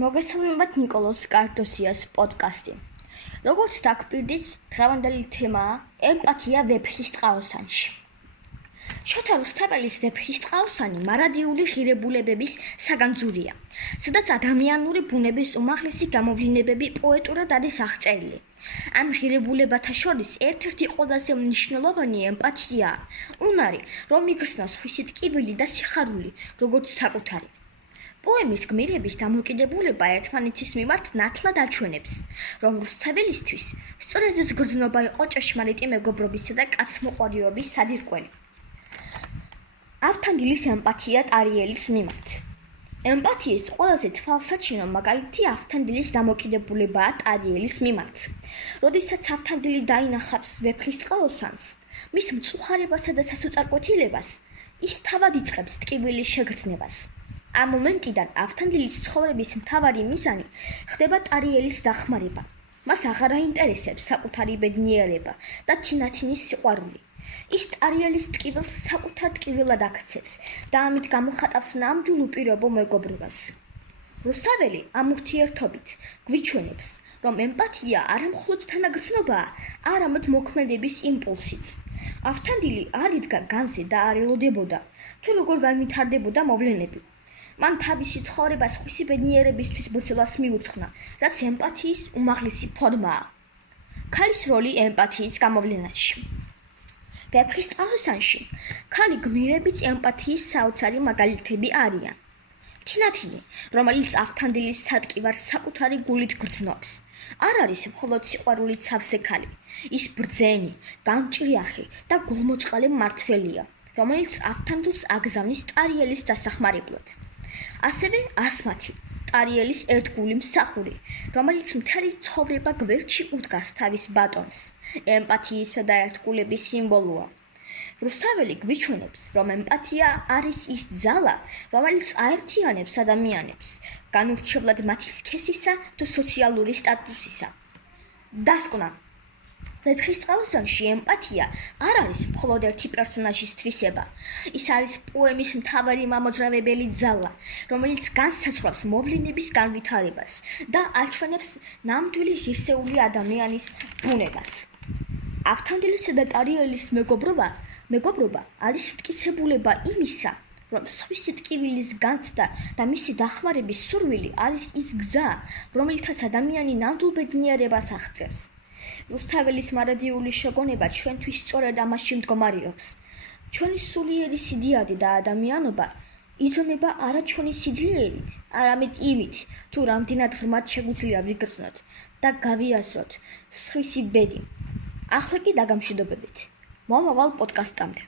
მოგესალმებით ნიკოლოზ კარტოსიას პოდკასტი. როგორც დაგკვირდით, დღევანდელი თემაა ემპათია ვეფხისტყაოსანში. შოთა რუსთაველის ვეფხისტყაოსანი მარადიული ღირებულებების საგანძურია, სადაც ადამიანური ბუნების უმაღლესი გამოვლინებები პოეტურად არის აღწერილი. ამ ღირებულებათა შორის ერთ-ერთი ყველაზე მნიშვნელოვანი ემპათიაა, უნარი, რომ იგრძნოს სხვისი ტკივილი და სიხარული, როგორც საკუთარი. პოემის გმირების დამოკიდებულება ერთმანეთის მიმართ ნათლად აჩვენებს, რომ რუსთაველისთვის სწორედ ეს გრძნობა იყო ჭეშმარიტი მეგობრობისა და კაცმოყვარეობის საძირკველი. ავთანდილის ემპათია ტარიელის მიმართ. ემპათიის ყველაზე თვალსაჩინო მაგალითი ავთანდილის დამოკიდებულებაა ტარიელის მიმართ. როდესაც ავთანდილი დაინახავს ვეფხისტყაოსანს, მის მწუხარებასა და სასოწარკვეთილებას, ის თავად იწყებს ტკივილის შეგრძნებას. ამ მომენტიდან ავთანდილის ცხოვრების მთავარი მიზანი ხდება ტარიელის დახმარება. მას აღარ აინტერესებს საკუთარი ბედნიერება და თინათინის სიყვარული. ის ტარიელის ტკივილს საკუთარ ტკივილად აქცევს და ამით გამოხატავს ნამდვილ უპირობო მეგობრობას. რუსთაველი ამ ურთიერთობით გვიჩვენებს, რომ ემპათია არამხოლოდ თანაგრძნობაა, არამედ მოქმედების იმპულსიც. ავთანდილი არ იდგა განზე და არ ელოდებოდა, თუ როგორ განვითარდებოდა მოვლენები. მან თავისი ცხოვრება სხვისი ბედნიერებისთვის ბრძოლას მიუძღვნა, რაც ემპათიის უმაღლესი ფორმაა. ქალის როლი ემპათიის გამოვლენაში. ვეფხისტყაოსანში ქალი გმირებიც ემპათიის საოცარი მაგალითები არიან. თინათინი, რომელიც ავთანდილის სატკივარს საკუთარი გულით გრძნობს, არ არის მხოლოდ სიყვარულით სავსე ქალი, ის ბრძენი, გამჭრიახი და გულმოწყალე მმართველია, რომელიც ავთანდილს აგზავნის ტარიელის დასახმარებლად. ასევე ასმათი, ტარიელის ერთგული მსახური, რომელიც მთელი ცხოვრება გვერდში უდგას თავის ბატონს, ემპათიისა და ერთგულების სიმბოლოა. რუსთაველი გვიჩვენებს, რომ ემპათია არის ის ძალა, რომელიც აერთიანებს ადამიანებს, განურჩევლად მათი სქესისა თუ სოციალური სტატუსისა. დასკვნა. ვეფხისტყაოსანში ემპათია არ არის მხოლოდ ერთი პერსონაჟის თვისება. ის არის პოემის მთავარი მამოძრავებელი ძალა, რომელიც განსაზღვრავს მოვლენების განვითარებას და აჩვენებს ნამდვილი ღირსეული ადამიანის ბუნებას. ავთანდილისა და ტარიელის მეგობრობა არის მტკიცებულება იმისა, რომ სხვისი ტკივილის განცდა და მისი დახმარების სურვილი არის ის გზა, რომელთაც ადამიანი ნამდვილ ბედნიერებას აღწევს. რუსთაველის მარადიული შეგონება ჩვენთვის სწორედ ამაში მდგომარეობს. ჩვენი სულიერი სიდიადი და ადამიანობა იზრდება არა ჩვენი სიძლიერით, არამედ იმით, თუ რამდენად ღრმად შეგვიძლია ვიგრძნოთ და გავიაზროთ სხვისი ბედი. ახლა კი დაგამშვიდობებით. მომავალ პოდკასტამდე.